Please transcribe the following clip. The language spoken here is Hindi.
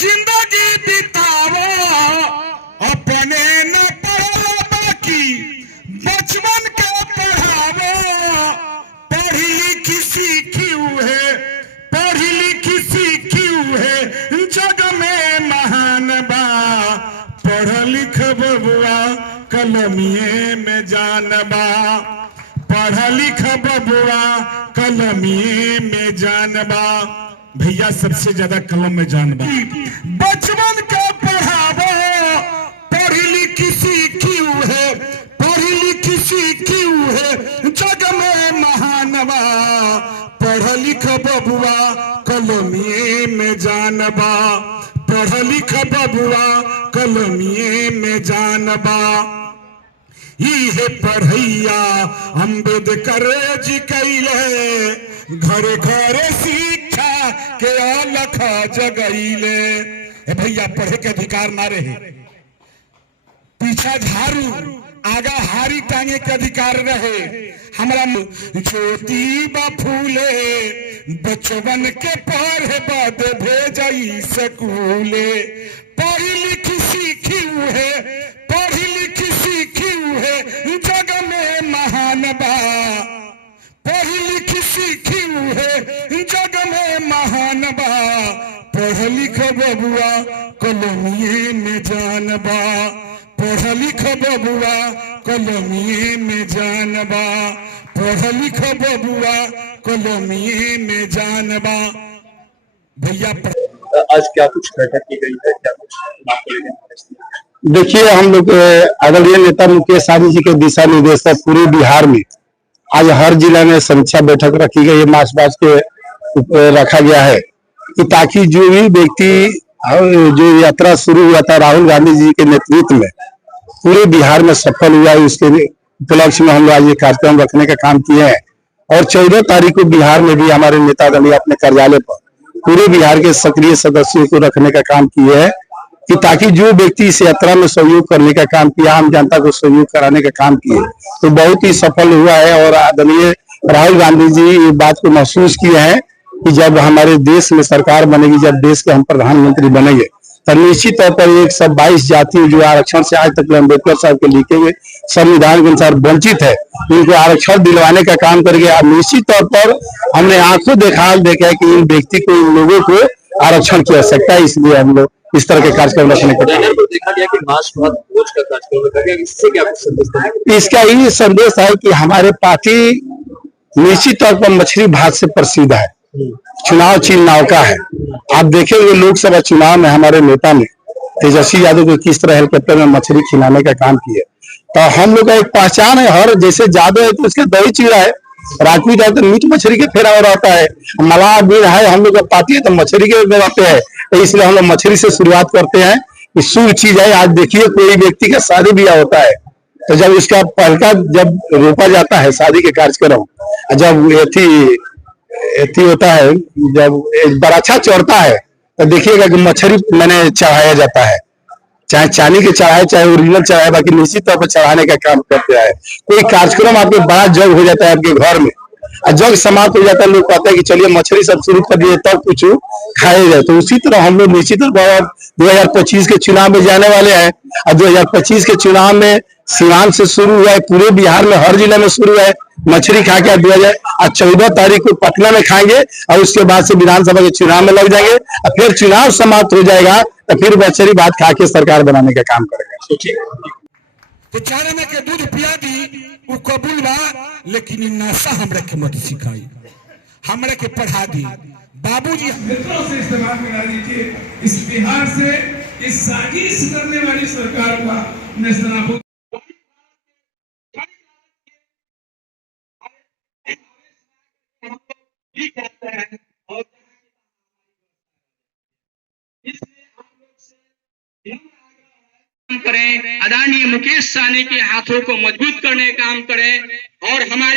जिंदगी बितावो अपने न पढ़ो बाकी बचपन के पढ़ावो। पढ़ी लिखी सीखी है, पढ़ी लिखी सीखी है जग में महान बा। पढ़ लिख बबुआ कलमिए में जान बा। पढ़ लिख बबुआ कलमिए में जान बा। भैया सबसे ज्यादा कलम में जान बा। बचपन के पढ़ावो पढ़ी लिखी सीखी है, पढ़ी लिखी सीखी है जग में महान बा। पढ़ लिख बबुआ कलमिए में जान बा। पढ़ लिख बबुआ कलमिए में जान बा। ये पढ़ैया अम्बेडकर जी कैले घरे घरे शिक्षा के अलख जगैले। भैया पढ़े के अधिकार ना रहे, पीछा झाड़ू आगा हारी टांगे के अधिकार रहे। हमारा ज्योति बा फूले बचवन के पढ़े बद भेजई स्कूले। पढ़ी लिखी सीखी है, पढ़ी लिखी सीखी है जग में महान बा। पढ़ी लिखी सीखी है जग में महान बा। पढ़ लिख बबुआ कलमिए में जान बा। पढ़ लिख बबुआ कलमिए में जान बा। पढ़ लिख बबुआ कलमिए में जान बा। भैया आज क्या कुछ बैठक की गई है, क्या कुछ बात करेंगे? देखिए, हम लोग आदरणीय नेता मुकेश सहनी जी के दिशा निर्देश पर पूरे बिहार में आज हर जिला में समीक्षा बैठक रखी गई है। मार्च पास्ट के रखा गया है कि ताकि जो भी व्यक्ति जो यात्रा शुरू हुआ था राहुल गांधी जी के नेतृत्व में पूरे बिहार में सफल हुआ है, उसके उपलक्ष्य में हम लोग आज ये कार्यक्रम रखने का काम किए हैं। और 14 तारीख को बिहार में भी हमारे नेता दल अपने कार्यालय पर पूरे बिहार के सक्रिय सदस्यों को रखने का काम किए हैं कि ताकि जो व्यक्ति इस यात्रा में सहयोग करने का काम किया, आम जनता को सहयोग कराने का काम किए, तो बहुत ही सफल हुआ है। और आदरणीय राहुल गांधी जी ये बात को महसूस किए हैं कि जब हमारे देश में सरकार बनेगी, जब देश के हम प्रधानमंत्री बनेंगे, तो निश्चित तौर पर 122 जाति जो आरक्षण से आज तक अम्बेडकर साहब के लिखे हुए संविधान के अनुसार वंचित है, उनको आरक्षण दिलवाने का काम करेंगे। और निश्चित तौर पर हमने आंखों देखा है कि इन व्यक्ति को, इन लोगों को आरक्षण की आवश्यकता है, इसलिए हम लोग इस तरह के कार्यक्रम रखने को देखा गया कि मार्च बाद भोज का कार्यक्रम रखा गया। इससे क्या कुछ संदेश है? इसका ये संदेश है कि हमारे पार्टी निश्चित तौर पर मछली भात से प्रसिद्ध है। चुनाव चिन्ह नाव का है। आप देखेंगे लोकसभा चुनाव में हमारे नेता ने तेजस्वी यादव को किस तरह हेलीकॉप्टर में मछली खिलाने का काम किया। तो हम लोग का एक पहचान है, हर जैसे जादव है तो उसके दही चिड़ा है, राजपूत है तो मीट मछली के फेरा हो रहता है, मलाह बीड़ है हम लोग का पार्टी है तो मछली के रहते हैं। तो इसलिए हम लोग मछली से शुरुआत करते हैं। शुभ चीज है। आज देखिए कोई व्यक्ति का शादी ब्याह होता है तो जब उसका पहलका जब रोपा जाता है शादी के कार्यक्रम, जब एथी होता है, जब बराछा चढ़ता है तो देखिएगा कि मछली मैंने चढ़ाया जाता है, चाहे चांदी के चढ़ाए चाहे ओरिजिनल चढ़ाए, बाकी निश्चित तौर पर चढ़ाने का काम करते हैं। कोई कार्यक्रम आपके बड़ा जग हो जाता है आपके घर में, जग समाप्त हो जाता है, लोग कहते हैं कि चलिए मछली सब शुरू कर दिए तब कुछ खाया जाए। तो उसी तरह हम लोग निश्चित तौर पर 2025 के चुनाव में जाने वाले हैं। और 2025 के चुनाव में सीवान से शुरू हुआ है, पूरे बिहार में हर जिले में शुरू है मछली खा के 14 तारीख को पटना में खाएंगे और उसके बाद से विधानसभा के चुनाव में लग जाएंगे। और फिर चुनाव समाप्त हो जाएगा तो फिर मछली भात खा के सरकार बनाने का काम करेगा। तो चारे में के दूध पिया दी वो कबूल बा, लेकिन नशा हमरा के मत सिखाई, हमरा के पढ़ा दी। बाबूजी से इस्तेमाल करा दीजिए। इस बिहार से इस साजिश करने वाली सरकार का नेस्तनाबूद करें। आदरणीय मुकेश सहनी के हाथों को मजबूत करने का काम करें और हमारे